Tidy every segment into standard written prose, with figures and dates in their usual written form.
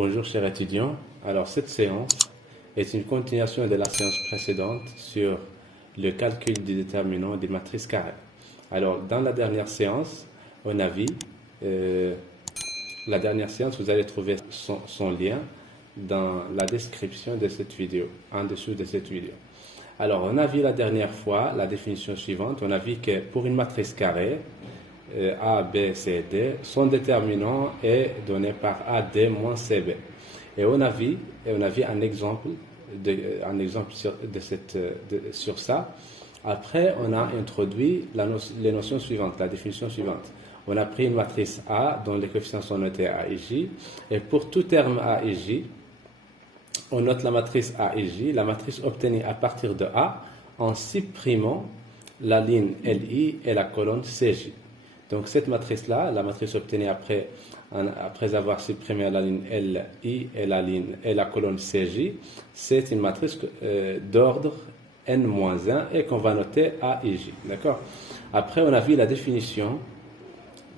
Bonjour chers étudiants, alors cette séance est une continuation de la séance précédente sur le calcul du déterminant des matrices carrées. Alors dans la dernière séance, on a vu, la dernière séance, vous allez trouver son lien dans la description de cette vidéo, en dessous de cette vidéo. Alors on a vu la dernière fois la définition suivante, on a vu que pour une matrice carrée, A, B, C, D, son déterminant est donné par AD moins CB. Et on a vu un exemple, sur ça. Après, on a introduit les notions suivantes, la définition suivante. On a pris une matrice A dont les coefficients sont notés A et J. Et pour tout terme A et J, on note la matrice A et J, la matrice obtenue à partir de A, en supprimant la ligne LI et la colonne CJ. Donc cette matrice-là, la matrice obtenue après avoir supprimé la ligne LI et la colonne CJ, c'est une matrice d'ordre n-1 et qu'on va noter A et J. D'accord? Après, on a vu la définition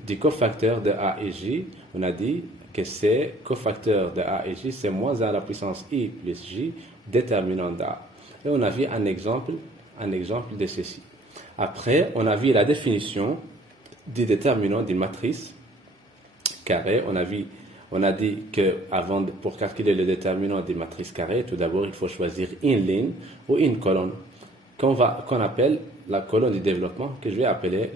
du cofacteur de A et J. On a dit que c'est cofacteur de A et J, c'est moins 1 à la puissance I plus J, déterminant de A. Et on a vu un exemple de ceci. Après, on a vu la définition du déterminant d'une matrice carrée. On a dit que pour calculer le déterminant d'une matrice carrée, tout d'abord, il faut choisir une ligne ou une colonne qu'on appelle la colonne de développement, que je vais appeler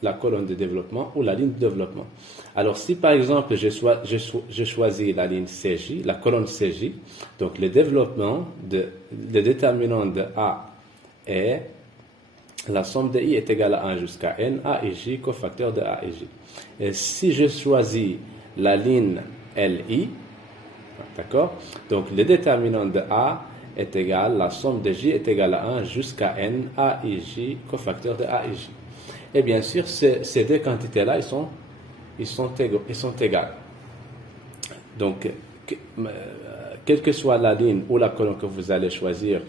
la colonne de développement ou la ligne de développement. Alors, si par exemple, je choisis la ligne CJ, la colonne CJ, donc le déterminant de A est la somme de I est égale à 1 jusqu'à N, A et J, cofacteur de A et J. Et si je choisis la ligne LI, d'accord, donc le déterminant de A est égal, la somme de J est égale à 1 jusqu'à N, A et J, cofacteur de A et J. Et bien sûr, ces deux quantités-là, ils sont égales. Donc, quelle que soit la ligne ou la colonne que vous allez choisir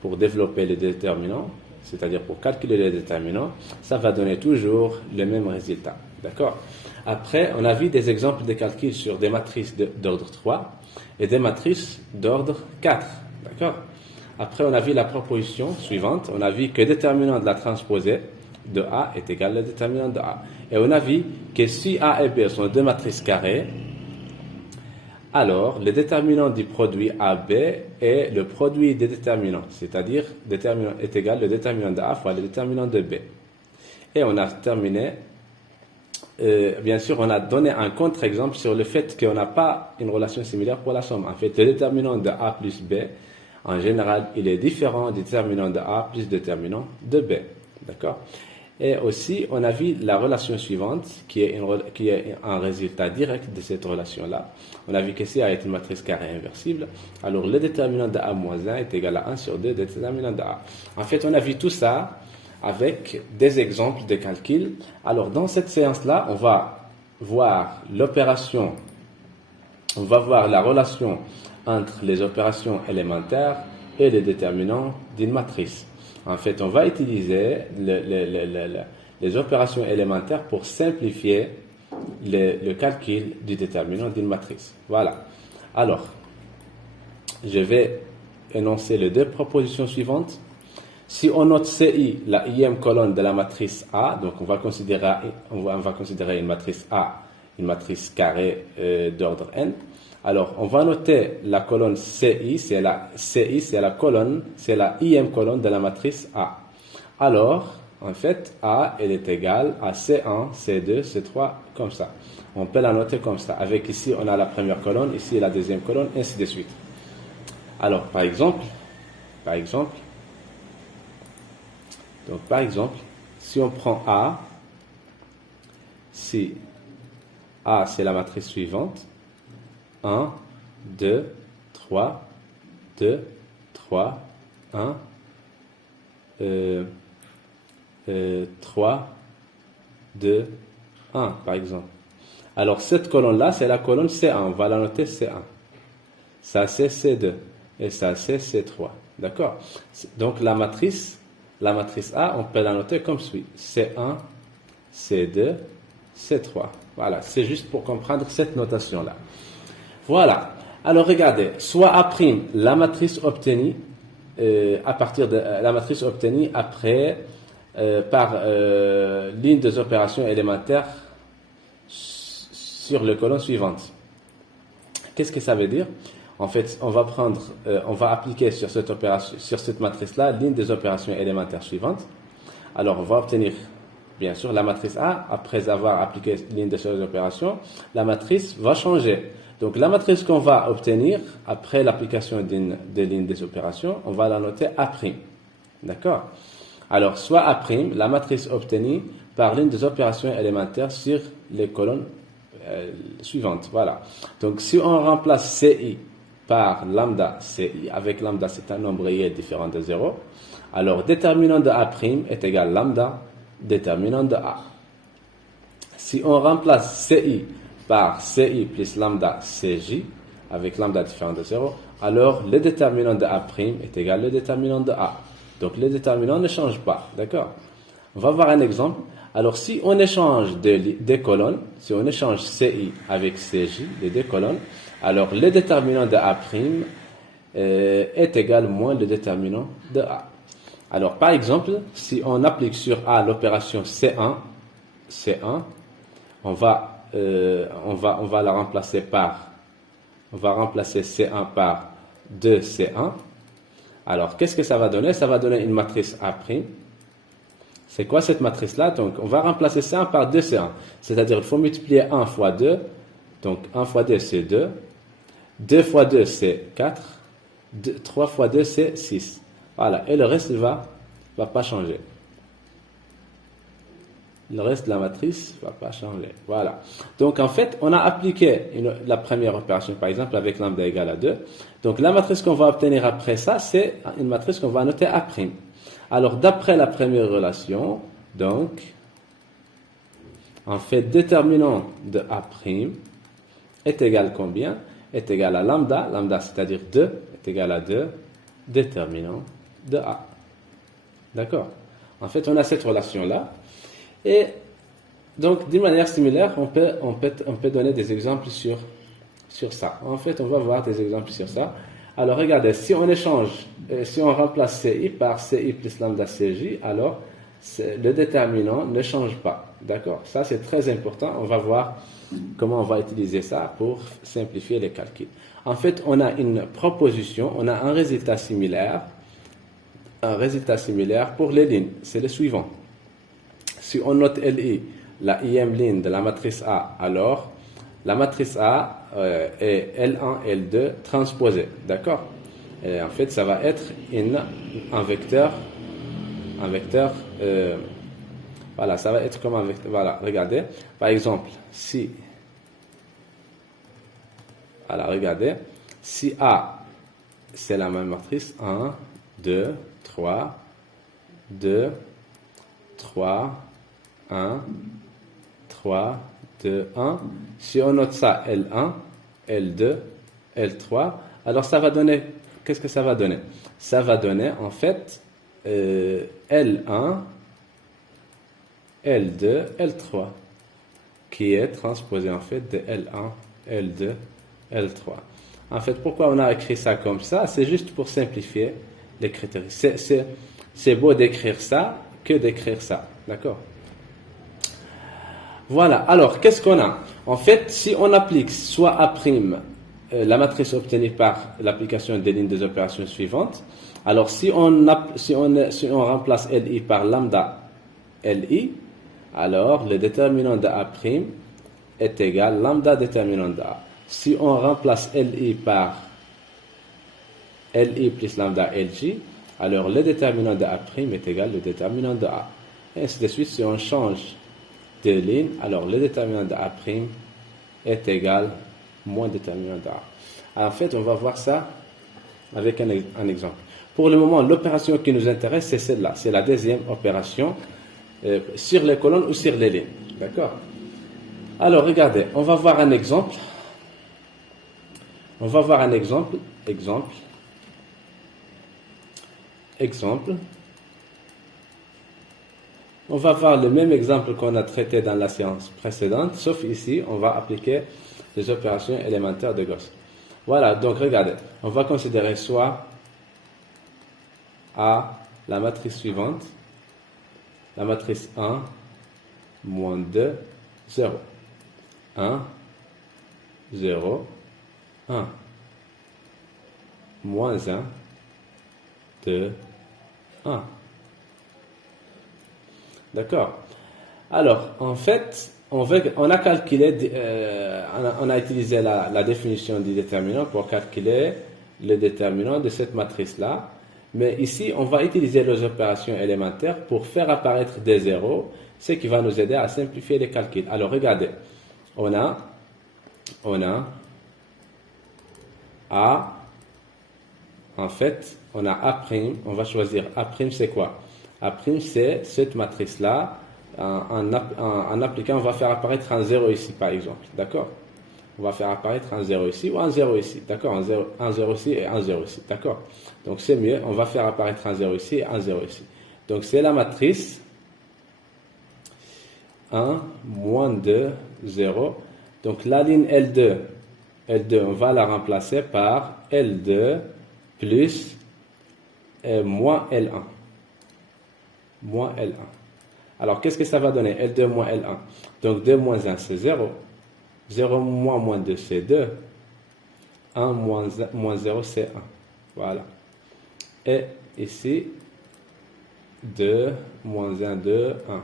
pour développer le déterminant, c'est-à-dire pour calculer les déterminants, ça va donner toujours le même résultat. D'accord? Après, on a vu des exemples de calcul sur des matrices d'ordre 3 et des matrices d'ordre 4. D'accord? Après, on a vu la proposition suivante. On a vu que le déterminant de la transposée de A est égal au déterminant de A. Et on a vu que si A et B sont deux matrices carrées, alors, le déterminant du produit AB est le produit des déterminants, c'est-à-dire déterminant est égal au déterminant de A fois le déterminant de B. Et on a terminé, bien sûr, on a donné un contre-exemple sur le fait qu'on n'a pas une relation similaire pour la somme. En fait, le déterminant de A plus B, en général, il est différent du déterminant de A plus déterminant de B. D'accord? Et aussi, on a vu la relation suivante, qui est un résultat direct de cette relation-là. On a vu que si A est une matrice carrée inversible, alors le déterminant de A moins 1 est égal à 1 sur 2 déterminant de A. En fait, on a vu tout ça avec des exemples de calcul. Alors, dans cette séance-là, on va voir la relation entre les opérations élémentaires et les déterminants d'une matrice. En fait, on va utiliser les opérations élémentaires pour simplifier le calcul du déterminant d'une matrice. Voilà. Alors, je vais énoncer les deux propositions suivantes. Si on note CI, la ième colonne de la matrice A, donc on va considérer une matrice A, une matrice carrée d'ordre n. Alors, on va noter la colonne CI, c'est la ième colonne de la matrice A. Alors, en fait, A, elle est égale à C1, C2, C3, comme ça. On peut la noter comme ça. Avec ici, on a la première colonne, ici la deuxième colonne, ainsi de suite. Alors, par exemple, si on prend A, si A, c'est la matrice suivante, 1, 2, 3, 2, 3, 1, 3, 2, 1, par exemple. Alors, cette colonne-là, c'est la colonne C1. On va la noter C1. Ça, c'est C2. Et ça, c'est C3. D'accord? Donc, la matrice A, on peut la noter comme suit. C1, C2, C3. Voilà, c'est juste pour comprendre cette notation-là. Voilà. Alors regardez, soit A', la matrice obtenue à partir de la matrice obtenue après par ligne des opérations élémentaires sur les colonnes suivantes. Qu'est-ce que ça veut dire? En fait, on va appliquer sur cette opération, sur cette matrice-là, ligne des opérations élémentaires suivantes. Alors, on va obtenir, bien sûr, la matrice A. Après avoir appliqué ligne des opérations, la matrice va changer. Donc, la matrice qu'on va obtenir après l'application des lignes des opérations, on va la noter A'. D'accord? Alors, soit A', la matrice obtenue par ligne des opérations élémentaires sur les colonnes suivantes. Voilà. Donc, si on remplace CI par lambda CI, avec lambda c'est un nombre réel différent de 0, alors déterminant de A' est égal lambda déterminant de A. Si on remplace CI par CI plus lambda CJ, avec lambda différent de 0, alors le déterminant de A' est égal au déterminant de A. Donc le déterminant ne change pas, d'accord? On va voir un exemple. Alors si on échange des colonnes, si on échange CI avec CJ, les deux colonnes, alors le déterminant de A' est égal moins le déterminant de A. Alors par exemple, si on applique sur A l'opération C1, on va la remplacer on va remplacer C1 par 2C1. Alors qu'est-ce que ça va donner? Ça va donner une matrice A'. C'est quoi cette matrice-là? Donc, on va remplacer C1 par 2C1. C'est-à-dire, il faut multiplier 1 fois 2. Donc, 1 fois 2, c'est 2. 2 fois 2, c'est 4. 3 fois 2, c'est 6. Voilà. Et le reste, il va pas changer. Le reste de la matrice ne va pas changer. Voilà. Donc, en fait, on a appliqué la première opération, par exemple, avec lambda égale à 2. Donc, la matrice qu'on va obtenir après ça, c'est une matrice qu'on va noter A'. Alors, d'après la première relation, donc, en fait, déterminant de A' est égal combien? Est égal à lambda, lambda c'est-à-dire 2, est égal à 2, déterminant de A. D'accord? En fait, on a cette relation-là. Et donc, d'une manière similaire, on peut donner des exemples sur ça. En fait, on va voir des exemples sur ça. Alors, regardez, si on échange, si on remplace CI par CI plus lambda CJ, alors le déterminant ne change pas. D'accord? Ça, c'est très important. On va voir comment on va utiliser ça pour simplifier les calculs. En fait, on a une proposition, on a un résultat similaire pour les lignes. C'est le suivant. Si on note LI, la IM ligne de la matrice A, alors la matrice A est L1, L2 transposée. D'accord? Et en fait, ça va être un vecteur. Voilà, ça va être comme un vecteur. Voilà, regardez. Par exemple, voilà, regardez. Si A, c'est la même matrice, 1, 2, 3, 2, 3, 1, 3, 2, 1. Si on note ça L1, L2, L3, alors ça va donner, qu'est-ce que ça va donner? Ça va donner en fait L1, L2, L3, qui est transposé en fait de L1, L2, L3. En fait, pourquoi on a écrit ça comme ça? C'est juste pour simplifier les critères. C'est beau d'écrire ça que d'écrire ça. D'accord? Voilà. Alors, qu'est-ce qu'on a? En fait, si on applique soit A', la matrice obtenue par l'application des lignes des opérations suivantes, alors si on remplace LI par lambda LI, alors le déterminant de A' est égal lambda déterminant de A. Si on remplace LI par LI plus lambda LJ, alors le déterminant de A' est égal au déterminant de A. Et ainsi de suite, si on change de ligne, alors le déterminant de A' est égal moins déterminant de A. En fait, on va voir ça avec un exemple. Pour le moment, l'opération qui nous intéresse, c'est celle-là. C'est la deuxième opération sur les colonnes ou sur les lignes. D'accord? Alors, regardez, on va voir un exemple. On va voir un exemple. On va voir le même exemple qu'on a traité dans la séance précédente, sauf ici, on va appliquer des opérations élémentaires de Gauss. Voilà, donc regardez, on va considérer soit A, la matrice suivante, la matrice 1, moins 2, 0. 1, 0, 1. Moins 1, 2, 1. D'accord. Alors, en fait, on a calculé, on a utilisé la définition du déterminant pour calculer le déterminant de cette matrice-là. Mais ici, on va utiliser les opérations élémentaires pour faire apparaître des zéros, ce qui va nous aider à simplifier les calculs. Alors, regardez. On a A, en fait, on a A', on va choisir A', c'est quoi? A', c'est cette matrice-là. En appliquant, on va faire apparaître un 0 ici, par exemple. D'accord? On va faire apparaître un 0 ici ou un 0 ici. D'accord? Un 0 ici et un 0 ici. D'accord? Donc, c'est mieux. On va faire apparaître un 0 ici et un 0 ici. Donc, c'est la matrice 1, moins 2, 0. Donc, la ligne L2, on va la remplacer par L2 plus moins L1. Moins L1. Alors, qu'est-ce que ça va donner? L2 moins L1. Donc, 2 moins 1, c'est 0. 0 moins 2, c'est 2. 1 moins 0, c'est 1. Voilà. Et ici, 2 moins 1, 2, 1.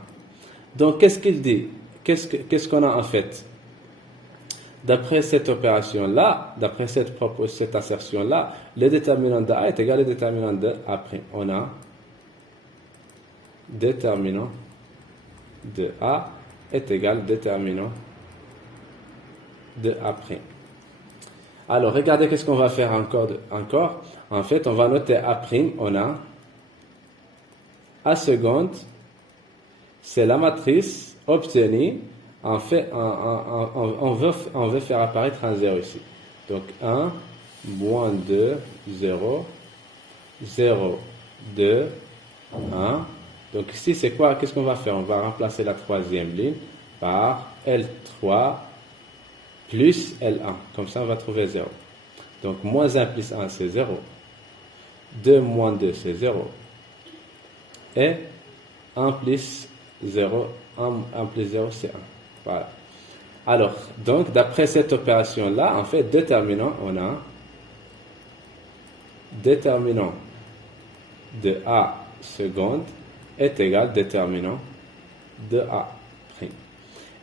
Donc, qu'est-ce qu'il dit? Qu'est-ce qu'on a en fait? D'après cette opération-là, d'après cette assertion-là, le déterminant de A est égal au déterminant de A'. On a déterminant de A est égal au déterminant de A'. Alors, regardez qu'est-ce qu'on va faire encore. En fait, on va noter A', on a A seconde, c'est la matrice obtenue. En fait, on veut faire apparaître un 0 ici. Donc, 1, moins 2, 0, 0, 2, 1. Donc, ici, c'est quoi? Qu'est-ce qu'on va faire? On va remplacer la troisième ligne par L3 plus L1. Comme ça, on va trouver 0. Donc, moins 1 plus 1, c'est 0. 2 moins 2, c'est 0. Et 1 plus 0, 1 plus 0, c'est 1. Voilà. Alors, donc, d'après cette opération-là, en fait, déterminant, on a déterminant de A seconde est égal déterminant de A'.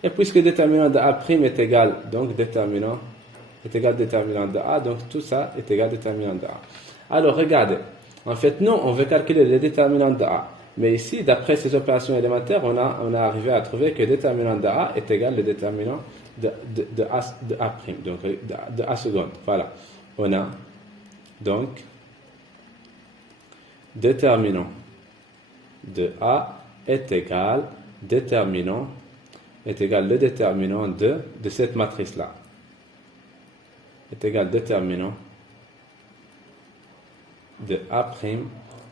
Et puisque déterminant de A' est égal, donc déterminant est égal déterminant de A, donc tout ça est égal déterminant de A. Alors, regardez. En fait, nous, on veut calculer le déterminant de A. Mais ici, d'après ces opérations élémentaires, on a arrivé à trouver que déterminant de A est égal le déterminant de A', donc de A seconde. Voilà. On a donc déterminant de A est égal le déterminant de cette matrice-là. Est égal déterminant de A'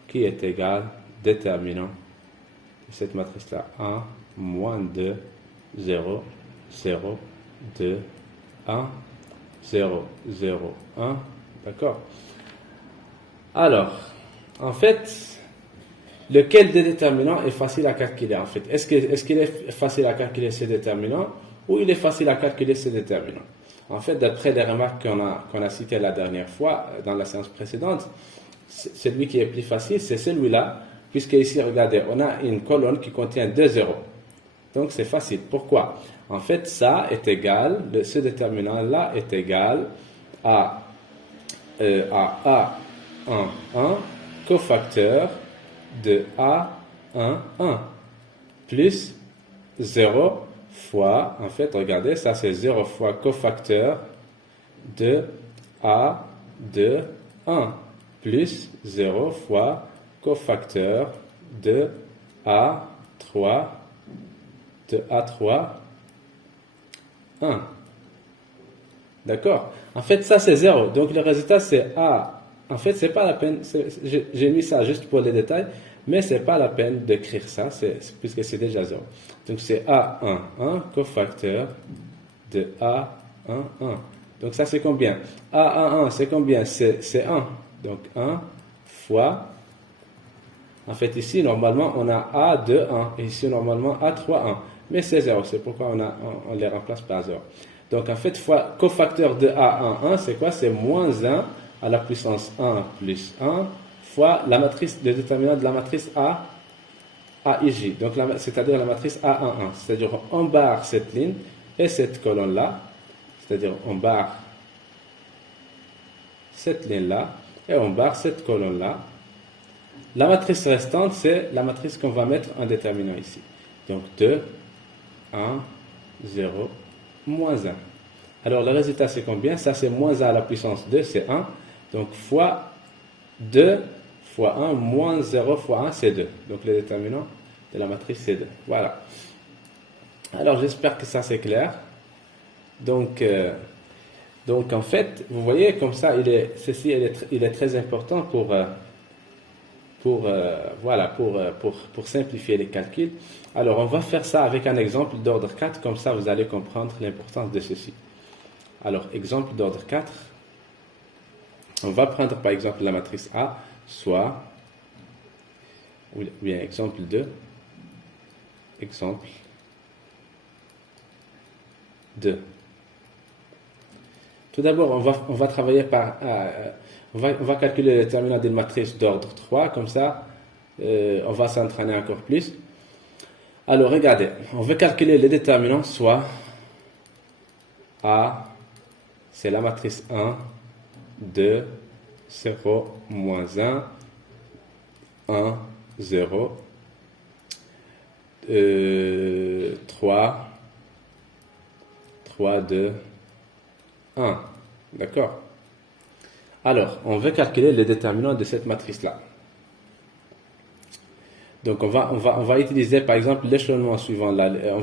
qui est égal déterminant de cette matrice-là. 1, moins 2, 0, 0, 2, 1, 0, 0, 1. D'accord? Alors, en fait, lequel des déterminants est facile à calculer en fait? Est-ce qu'il est facile à calculer ces déterminants ou il est facile à calculer ces déterminants? En fait, d'après les remarques qu'on a citées la dernière fois dans la séance précédente, celui qui est plus facile, c'est celui-là, puisque ici, regardez, on a une colonne qui contient 2 zéros. Donc, c'est facile. Pourquoi? En fait, ça est égal, ce déterminant-là est égal à A1, 1, cofacteur de A1, 1, plus 0 fois, en fait, regardez, ça c'est 0 fois cofacteur de A2, 1, plus 0 fois cofacteur de A3, 1. D'accord? En fait, ça c'est 0. Donc le résultat c'est A. En fait, c'est pas la peine, j'ai mis ça juste pour les détails, mais c'est pas la peine d'écrire ça, puisque c'est déjà 0. Donc c'est A1, 1, cofacteur de A3, 1, 1. Donc ça c'est combien? A1, 1, c'est combien? C'est 1. Donc 1 fois, en fait ici normalement on a A2, 1. Et ici normalement A3, 1. Mais c'est 0, c'est pourquoi on les remplace par 0. Donc en fait, cofacteur de A1, 1, c'est quoi? C'est moins 1 à la puissance 1 plus 1 fois la matrice, le déterminant de la matrice A, AIJ. Donc c'est-à-dire la matrice A1, 1. C'est-à-dire on barre cette ligne et cette colonne-là. C'est-à-dire on barre cette ligne-là et on barre cette colonne-là. La matrice restante, c'est la matrice qu'on va mettre en déterminant ici. Donc 2, 1, 0, moins 1. Alors le résultat c'est combien? Ça c'est moins 1 à la puissance 2, c'est 1. Donc fois 2 fois 1 moins 0 fois 1 c'est 2. Donc le déterminant de la matrice c'est 2. Voilà. Alors j'espère que ça c'est clair. Donc en fait, vous voyez comme ça, il est très important pour simplifier les calculs. Alors, on va faire ça avec un exemple d'ordre 4, comme ça vous allez comprendre l'importance de ceci. Alors, exemple d'ordre 4, on va prendre par exemple la matrice A, soit, ou bien exemple 2, exemple 2. Tout d'abord, on va travailler on va calculer le déterminant d'une matrice d'ordre 3, comme ça, on va s'entraîner encore plus. Alors, regardez, on veut calculer le déterminant, soit A, c'est la matrice 1, 2, 0, moins 1, 1, 0, 3, 3, 2, 1. D'accord? Alors, on veut calculer le déterminant de cette matrice-là. Donc, on va utiliser, par exemple, l'échelonnement suivant. On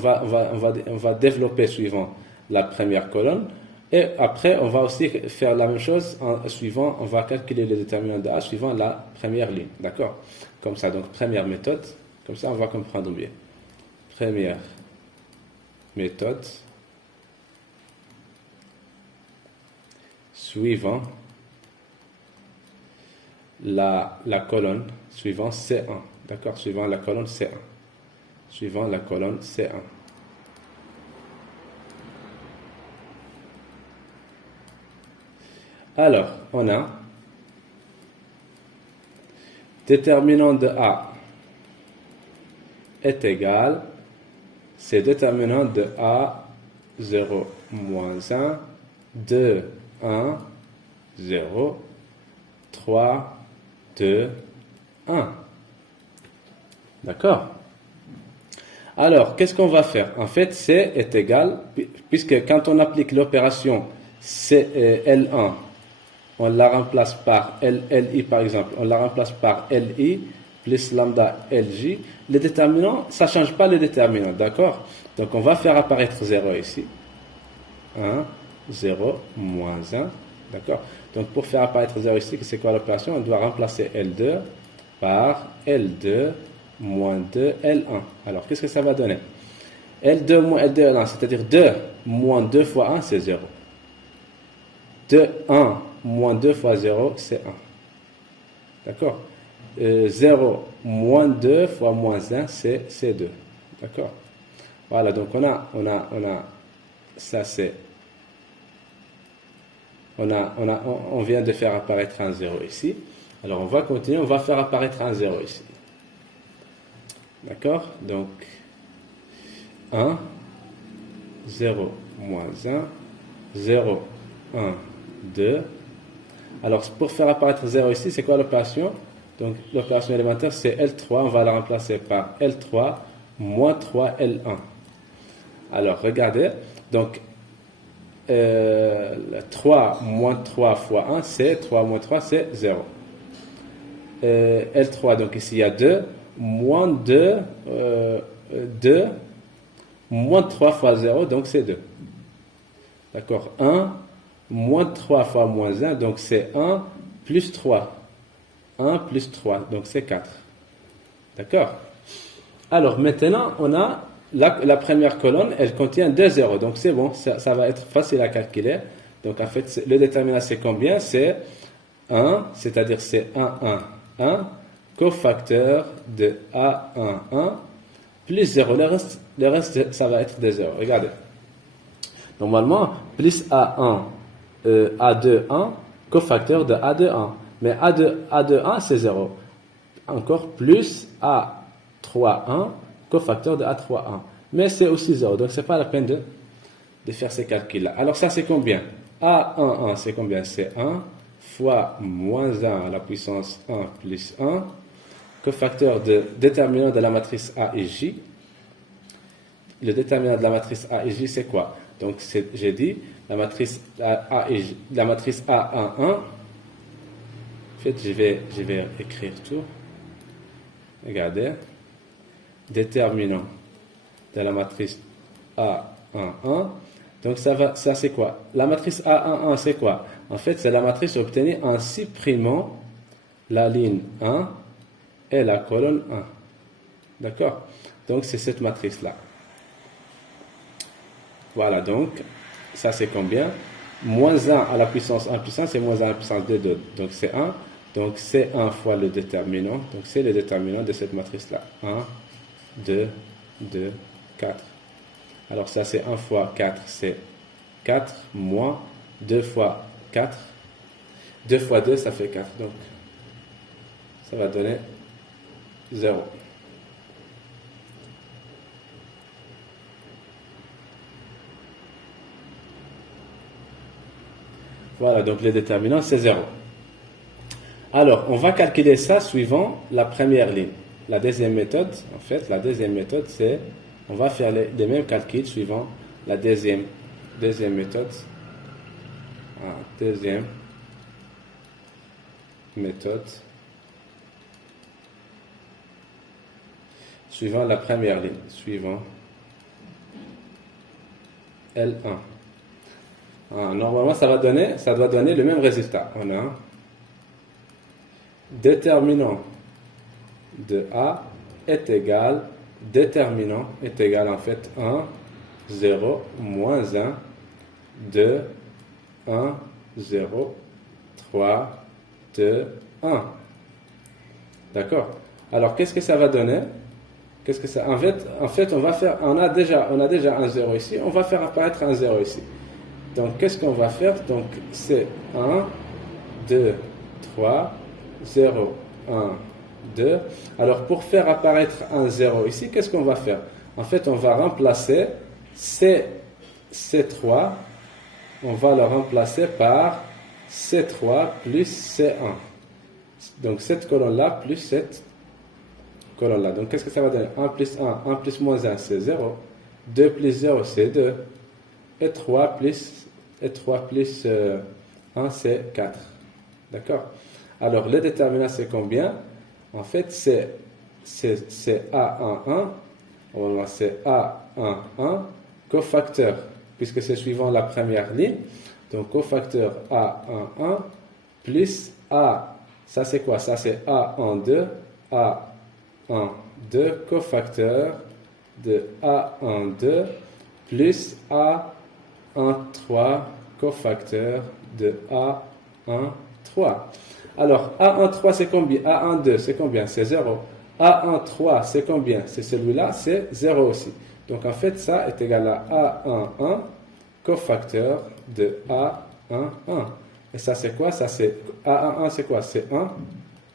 va développer suivant la première colonne. Et après, on va aussi faire la même chose on va calculer le déterminant de A suivant la première ligne. D'accord? Comme ça. Donc, première méthode. Comme ça, on va comprendre bien. Première méthode. Suivant la colonne suivant C1. D'accord? Suivant la colonne C1. Suivant la colonne C1. Alors, on a déterminant de A est égal, c'est déterminant de A 0 moins 1, 2, 1, 0, 3, 2, 1. D'accord? Alors, qu'est-ce qu'on va faire? En fait, C est égal, puisque quand on applique l'opération L1, on la remplace par LI par exemple, on la remplace par LI plus lambda LJ. Le déterminant, ça ne change pas le déterminant, d'accord? Donc, on va faire apparaître 0 ici. 1, 0, moins 1. D'accord? Donc, pour faire apparaître 0 ici, c'est quoi l'opération? On doit remplacer L2 par L2 moins 2 L1. Alors, qu'est-ce que ça va donner? L2 moins L2 L1, c'est-à-dire 2 moins 2 fois 1, c'est 0. 2, 1 moins 2 fois 0, c'est 1. D'accord? 0 moins 2 fois moins 1, c'est 2. D'accord? Voilà, donc ça c'est, on vient de faire apparaître un 0 ici. Alors on va continuer, on va faire apparaître un 0 ici. D'accord? Donc 1, 0, moins 1, 0, 1, 2. Alors pour faire apparaître 0 ici, c'est quoi l'opération? Donc l'opération élémentaire c'est L3, on va la remplacer par L3 moins 3 L1. Alors regardez, donc 3 moins 3 fois 1 c'est 3 moins 3 c'est 0. L3, donc ici il y a 2, moins 2, 2, moins 3 fois 0, donc c'est 2. D'accord? 1, moins 3 fois moins 1, donc c'est 1 plus 3. 1 plus 3, donc c'est 4. D'accord? Alors maintenant, on a la première colonne, elle contient 2 zéros. Donc c'est bon, ça va être facile à calculer. Donc en fait, le déterminant c'est combien? C'est 1, c'est-à-dire c'est 1, cofacteur de A11 plus 0. Le reste, ça va être des zéros. Regardez. Normalement, plus A1, A2, 1, cofacteur de A2, 1. Mais A2, 1, c'est 0. Encore plus A3, 1, cofacteur de A3, 1. Mais c'est aussi 0. Donc, ce n'est pas la peine de faire ces calculs-là. Alors, ça, c'est combien? A11, c'est combien? C'est 1 fois moins 1 à la puissance 1 plus 1, cofacteur de déterminant de la matrice A et J. Le déterminant de la matrice A et J, c'est quoi? Donc, j'ai dit, la matrice A et J, la matrice A11, en fait, je vais écrire tout. Regardez. Déterminant de la matrice A11. Donc, ça c'est quoi? La matrice A11, c'est quoi? En fait, c'est la matrice obtenue en supprimant la ligne 1 et la colonne 1. D'accord? Donc, c'est cette matrice-là. Voilà, donc, ça c'est combien? Moins 1 à la puissance 1 plus 1, c'est moins 1 à la puissance 2, donc c'est 1. Donc, c'est 1 fois le déterminant. Donc, c'est le déterminant de cette matrice-là. 1, 2, 2, 4. Alors, ça c'est 1 fois 4, c'est 4, moins 2 fois 4. 2 fois 2, ça fait 4. Donc, ça va donner 0. Voilà, donc le déterminant, c'est 0. Alors, on va calculer ça suivant la première ligne. La deuxième méthode, en fait, c'est, on va faire les mêmes calculs suivant la deuxième méthode. Deuxième méthode. Suivant la première ligne. Suivant L1. Normalement, ça doit donner le même résultat. On a déterminant de A est égal, déterminant est égal en fait 1, 0, moins 1, 2, 1, 0, 3, 2, 1. D'accord? Alors, qu'est-ce que ça va donner? En fait, on a déjà un 0 ici, on va faire apparaître un 0 ici. Donc, qu'est-ce qu'on va faire? Donc, c'est 1, 2, 3, 0, 1, 2. Alors, pour faire apparaître un 0 ici, qu'est-ce qu'on va faire? En fait, on va remplacer C3, on va le remplacer par C3 plus C1. Donc, cette colonne-là plus cette colonne-là. Donc, qu'est-ce que ça va donner? 1 plus 1, 1 plus moins 1, c'est 0. 2 plus 0, c'est 2. Et 3 plus 1, c'est 4. D'accord? Alors, le déterminant, c'est combien? En fait, c'est A11. C'est A11 cofacteur, puisque c'est suivant la première ligne. Donc, cofacteur A11 plus A. Ça, c'est quoi? Ça, c'est A12. A12 cofacteur de A12 plus A13 cofacteur de A13. Alors, A13 c'est combien? A12 c'est combien? C'est 0. A13 c'est combien? C'est celui-là, c'est 0 aussi. Donc en fait, ça est égal à A11 cofacteur de A11. Et ça c'est quoi? Ça c'est A11 c'est quoi? C'est 1.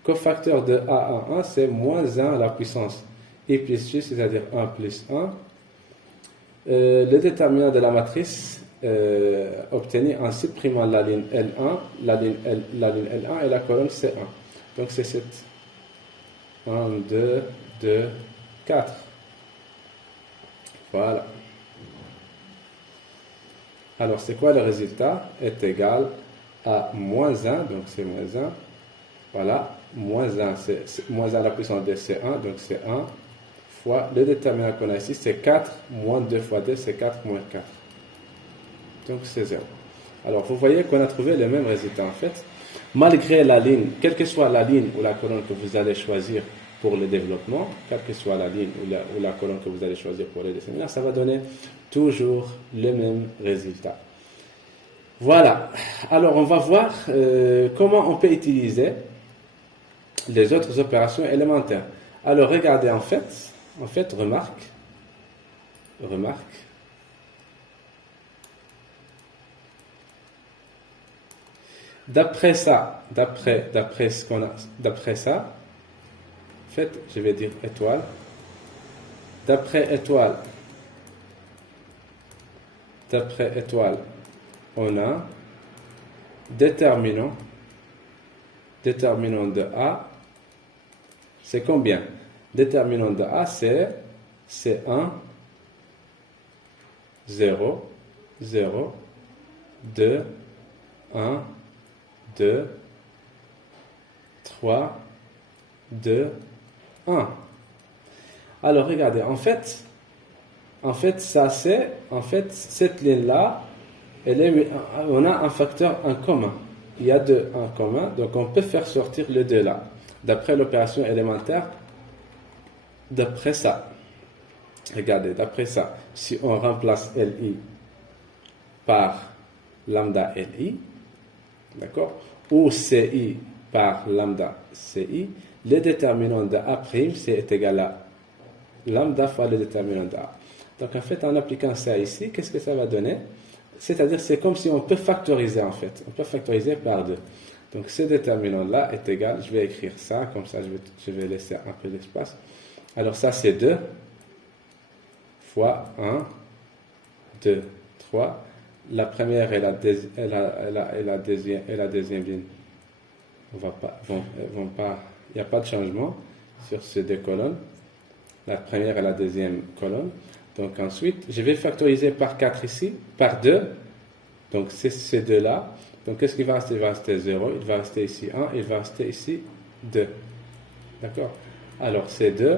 Cofacteur de A11 c'est moins 1 à la puissance I plus J, c'est-à-dire 1 plus 1. Le déterminant de la matrice obtenu en supprimant la ligne L1, la ligne L1 et la colonne C1. Donc c'est cette 1, 2, 2, 4. Voilà. Alors c'est quoi le résultat? Est égal à moins 1, donc c'est moins 1. Voilà, moins 1, c'est moins 1 à la puissance de C1, donc c'est 1 fois le déterminant qu'on a ici, c'est 4, moins 2 fois 2, c'est 4 moins 4. Donc c'est 0. Alors vous voyez qu'on a trouvé le même résultat en fait. Malgré la ligne, quelle que soit la ligne ou la colonne que vous allez choisir pour le développement, quelle que soit la ligne ou la colonne que vous allez choisir pour le déterminant, ça va donner toujours le même résultat. Voilà. Alors, on va voir comment on peut utiliser les autres opérations élémentaires. Alors, regardez, en fait, remarque, d'après ça, d'après ça, en fait, je vais dire étoile. D'après étoile, on a déterminant de A, c'est combien? Déterminant de A, c'est 1, 0, 0, 2, 1, 2, 3, 2, 1. Alors, regardez, en fait, cette ligne-là, on a un facteur en commun. Il y a 2 en commun, donc on peut faire sortir le 2 là. D'après l'opération élémentaire, d'après ça. Regardez, d'après ça, si on remplace LI par lambda LI, d'accord, ou CI par lambda CI, le déterminant de A', c'est égal à lambda fois le déterminant de A. Donc en fait, en appliquant ça ici, qu'est-ce que ça va donner? C'est-à-dire, c'est comme si on peut factoriser en fait. On peut factoriser par 2. Donc ce déterminant-là est égal, je vais écrire ça, comme ça je vais laisser un peu d'espace. Alors ça c'est 2 fois 1, 2, 3. La première et la deuxième ligne, il n'y a pas de changement sur ces deux colonnes. La première et la deuxième colonne. Donc ensuite, je vais factoriser par 4 ici, par 2. Donc c'est ces deux-là. Donc qu'est-ce qui va rester? Il va rester 0, il va rester ici 1, il va rester ici 2. D'accord? Alors c'est 2.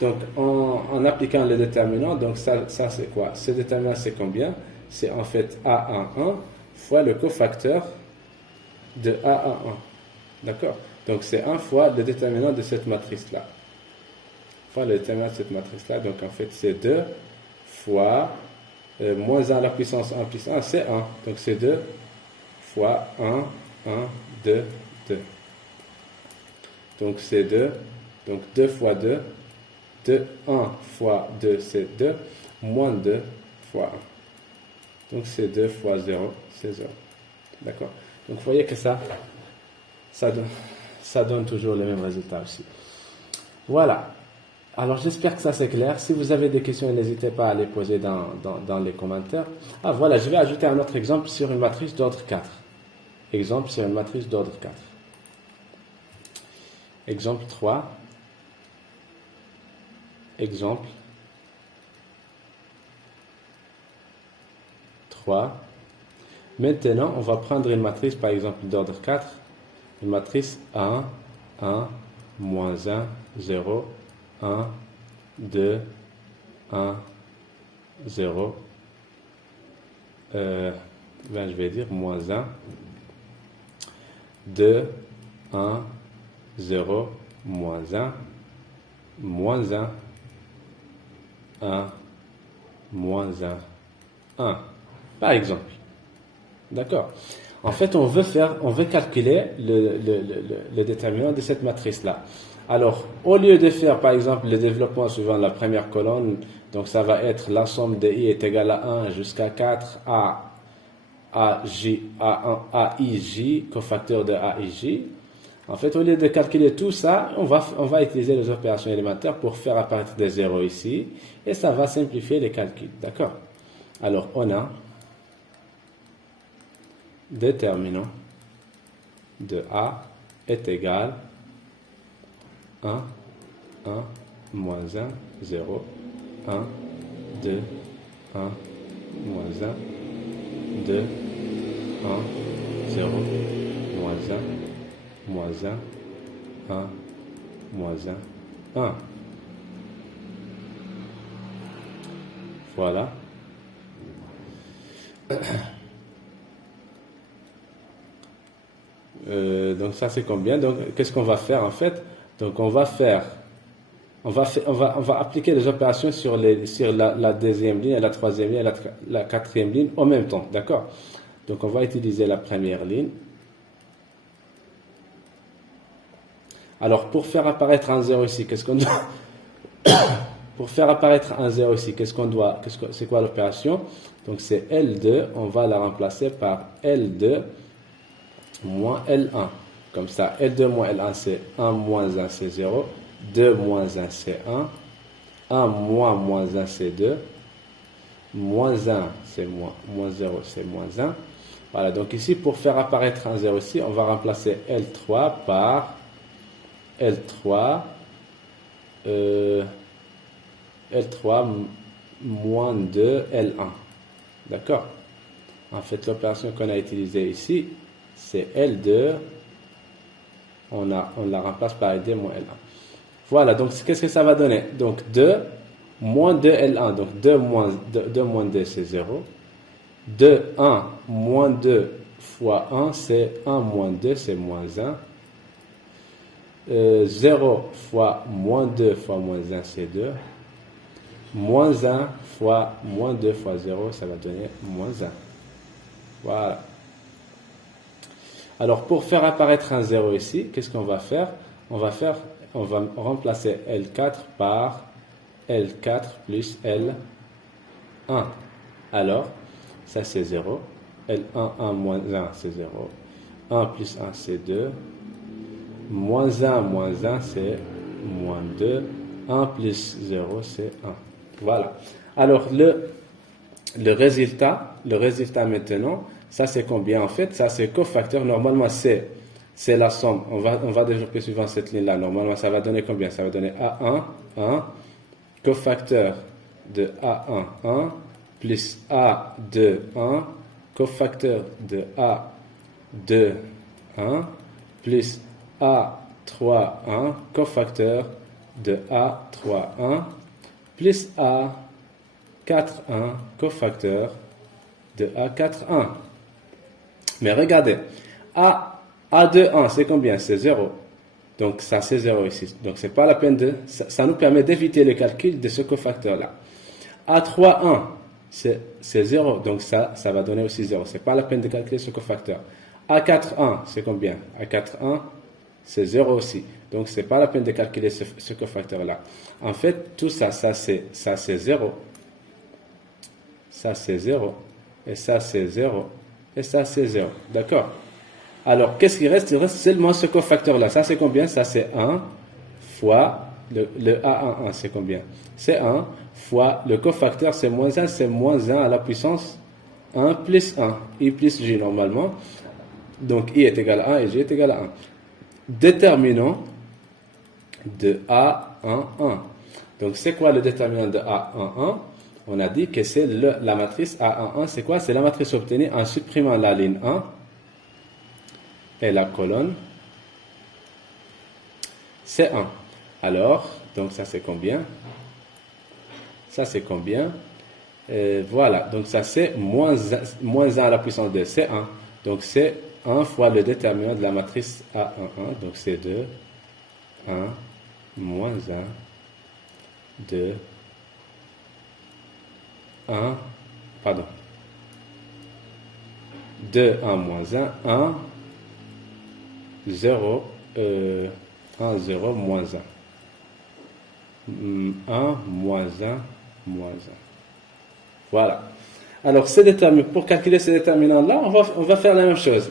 Donc en appliquant le déterminant, donc ça c'est quoi? Ce déterminant c'est combien? C'est en fait A11 fois le cofacteur de A11. D'accord? Donc c'est 1 fois le déterminant de cette matrice-là. Fois le déterminant de cette matrice-là. Donc en fait c'est 2 fois moins 1 à la puissance 1 plus 1, c'est 1. Donc c'est 2 fois 1, 1, 2, 2. Donc c'est 2. Donc 2 fois 2. 1 fois 2, c'est 2. Moins 2 fois 1. Donc c'est 2 fois 0, c'est 0. D'accord? Donc vous voyez que ça donne toujours le même résultat aussi. Voilà. Alors j'espère que ça c'est clair. Si vous avez des questions, n'hésitez pas à les poser dans les commentaires. Ah voilà, je vais ajouter un autre exemple sur une matrice d'ordre 4. Exemple sur une matrice d'ordre 4. Exemple 3. Exemple 3. Maintenant, on va prendre une matrice par exemple d'ordre 4. Une matrice 1, 1, moins 1, 0, 1, 2, 1, 0, je vais dire moins 1, 2, 1, 0, moins 1, moins 1, 1, moins 1, 1, par exemple. D'accord? En fait, on veut calculer le déterminant de cette matrice-là. Alors, au lieu de faire, par exemple, le développement suivant la première colonne, donc ça va être la somme de i est égale à 1 jusqu'à 4 AIJ, cofacteur de AIJ. En fait, au lieu de calculer tout ça, on va utiliser les opérations élémentaires pour faire apparaître des zéros ici, et ça va simplifier les calculs. D'accord? Alors, on a déterminant de A est égal 1, 1, moins 1, 0, 1, 2, 1, moins 1, 2, 1, 0, moins 1, moins 1, 1, moins 1, 1. Voilà. Donc ça c'est combien? Donc qu'est-ce qu'on va faire en fait? Donc on va faire on va appliquer les opérations sur la deuxième ligne, et la troisième ligne, et la quatrième ligne en même temps, d'accord? Donc, on va utiliser la première ligne. Alors, pour faire apparaître un 0 ici, qu'est-ce qu'on doit... Pour faire apparaître un 0 ici, c'est quoi l'opération? Donc, c'est L2, on va la remplacer par L2 moins L1. Comme ça, L2 moins L1, c'est 1 moins 1, c'est 0. 2 moins 1, c'est 1. 1 moins 1, c'est 2. Moins 1, c'est moins. Moins 0, c'est moins 1. Voilà, donc ici, pour faire apparaître un 0 ici, on va remplacer L3 par L3 moins 2 L1. D'accord? En fait, l'opération qu'on a utilisée ici, c'est L2. On la remplace par L2 moins L1. Voilà, donc qu'est-ce que ça va donner? Donc 2 moins 2 L1. Donc 2 moins 2, c'est 0. 2, 1 moins 2 fois 1, c'est 1 moins 2, c'est moins 1. 0 fois moins 2 fois moins 1, c'est 2. Moins 1 fois moins 2 fois 0, ça va donner moins 1. Voilà. Alors, pour faire apparaître un 0 ici, qu'est-ce qu'on va faire? On va remplacer L4 par L4 plus L1. Alors, ça c'est 0. L1, 1 moins 1, c'est 0. 1 plus 1, c'est 2. Moins 1, c'est moins 2. 1 plus 0, c'est 1. Voilà. Alors, le résultat maintenant, ça c'est combien en fait? Ça c'est cofacteur. Normalement, c'est la somme. On va développer suivant cette ligne-là. Normalement, ça va donner combien? Ça va donner A1, 1, cofacteur de A1, 1, plus A2, 1, cofacteur de A2, 1, plus A3, 1, cofacteur de A3, 1, plus A4, 1, cofacteur de A4, 1. Mais regardez, A2, 1, c'est combien? C'est 0. Donc ça, c'est 0 ici. Donc c'est pas la peine de... Ça nous permet d'éviter le calcul de ce cofacteur-là. A3, 1, c'est 0. Donc ça va donner aussi 0. C'est pas la peine de calculer ce cofacteur. A4, 1, c'est combien? A4, 1, c'est 0 aussi. Donc c'est pas la peine de calculer ce cofacteur-là. En fait, tout ça, c'est 0. Ça, c'est 0. Et ça, c'est 0. Et ça, c'est 0. D'accord? Alors, qu'est-ce qui reste? Il reste seulement ce cofacteur-là. Ça, c'est combien? Ça, c'est 1 fois le A1, c'est combien? C'est 1 fois le cofacteur, c'est moins 1, c'est moins 1 à la puissance 1 plus 1. I plus J, normalement. Donc, I est égal à 1 et J est égal à 1. Déterminant de A1, 1. Donc, c'est quoi le déterminant de A1, 1? On a dit que c'est la matrice A1, 1. C'est quoi? C'est la matrice obtenue en supprimant la ligne 1 et la colonne. C'est 1. Alors, donc ça c'est combien? Ça c'est combien? Voilà, donc ça c'est moins 1 à la puissance 2, c'est 1. Donc c'est 1 fois le déterminant de la matrice A1, 1. Donc c'est 2, 1, moins 1, 2, 1, pardon. 2, 1, moins 1, 1, 0, 1, 0, moins 1. 1, moins 1, moins 1. Voilà. Alors, pour calculer ces déterminants-là, on va faire la même chose.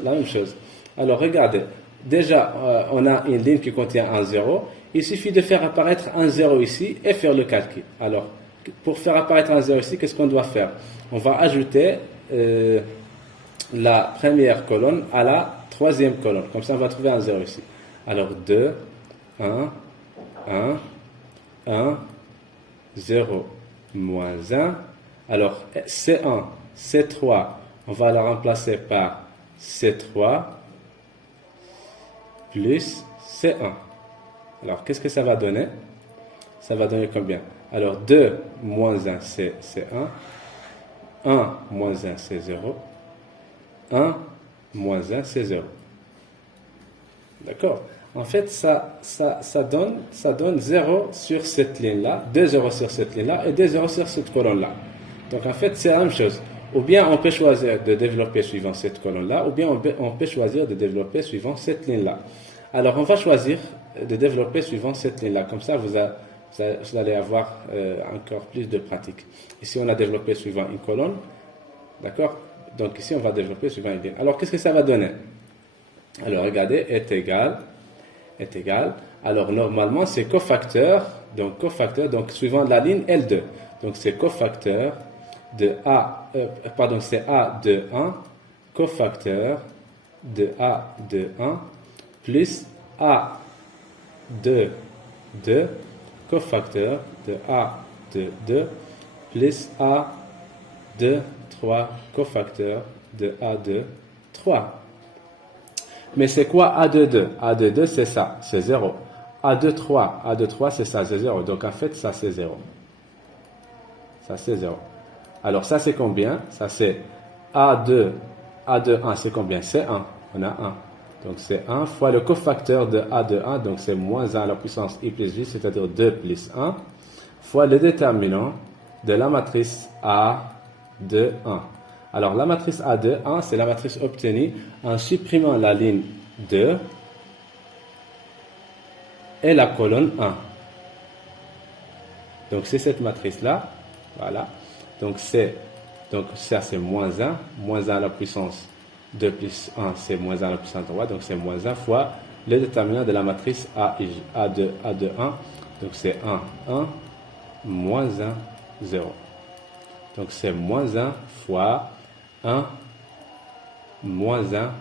Alors, regardez. Déjà, on a une ligne qui contient un 0. Il suffit de faire apparaître un 0 ici et faire le calcul. Alors, pour faire apparaître un 0 ici, qu'est-ce qu'on doit faire? On va ajouter la première colonne à la troisième colonne. Comme ça, on va trouver un 0 ici. Alors, 2, 1, 1, 1, 0, moins 1. Alors, C1, C3, on va la remplacer par C3 plus C1. Alors, qu'est-ce que ça va donner? Ça va donner combien? Alors, 2 moins 1, c'est 1. 1 moins 1, c'est 0. 1 moins 1, c'est 0. D'accord? En fait, ça donne 0 sur cette ligne-là, 2 zéros sur cette ligne-là et 2 zéros sur cette colonne-là. Donc en fait, c'est la même chose. Ou bien on peut choisir de développer suivant cette colonne-là, ou bien on peut choisir de développer suivant cette ligne-là. Alors on va choisir de développer suivant cette ligne-là. Comme ça, vous allez avoir encore plus de pratique. Ici, on a développé suivant une colonne. D'accord? Donc ici, on va développer suivant une ligne. Alors, qu'est-ce que ça va donner? Alors, regardez, est égal. Alors, normalement, c'est cofacteur. Donc, suivant la ligne L2. Donc, c'est cofacteur de c'est A de 1, cofacteur de A de 1, plus A de 2, cofacteur de A de 2, plus A de 3, cofacteur de A de 3. Mais c'est quoi A de 2? A de 2, c'est ça, c'est 0. A de 3, c'est ça, c'est 0. Donc en fait, ça c'est 0. Ça c'est 0. Alors ça c'est combien? Ça c'est A de 1, c'est combien? C'est 1. On a 1. Donc c'est 1 fois le cofacteur de A de 1, donc c'est moins 1 à la puissance i plus j, c'est-à-dire 2 plus 1, fois le déterminant de la matrice A de 1. Alors, la matrice A de 1, c'est la matrice obtenue en supprimant la ligne 2 et la colonne 1. Donc, c'est cette matrice-là. Voilà. Donc, ça, c'est moins 1. Moins 1 à la puissance 2 plus 1, c'est moins 1 à la puissance 3. Donc, c'est moins 1 fois le déterminant de la matrice A de 1. Donc, c'est 1, 1, moins 1, 0. Donc, c'est moins 1 fois 1, moins 1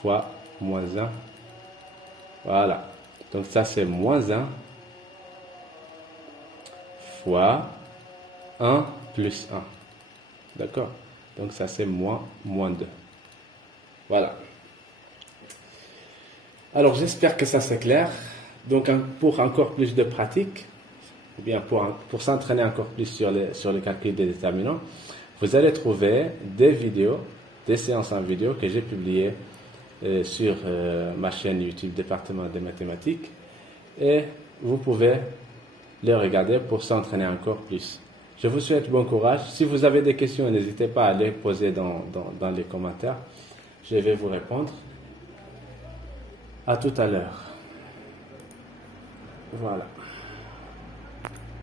fois moins 1. Voilà. Donc, ça, c'est moins 1 fois 1 plus 1. D'accord? Donc, ça, c'est moins 2. Voilà. Alors, j'espère que ça, c'est clair. Donc, pour encore plus de pratique, ou bien pour s'entraîner encore plus sur le calcul des déterminants, vous allez trouver des vidéos, des séances en vidéo que j'ai publiées sur ma chaîne YouTube Département des mathématiques, et vous pouvez les regarder pour s'entraîner encore plus. Je vous souhaite bon courage. Si vous avez des questions, n'hésitez pas à les poser dans les commentaires. Je vais vous répondre. À tout à l'heure. Voilà.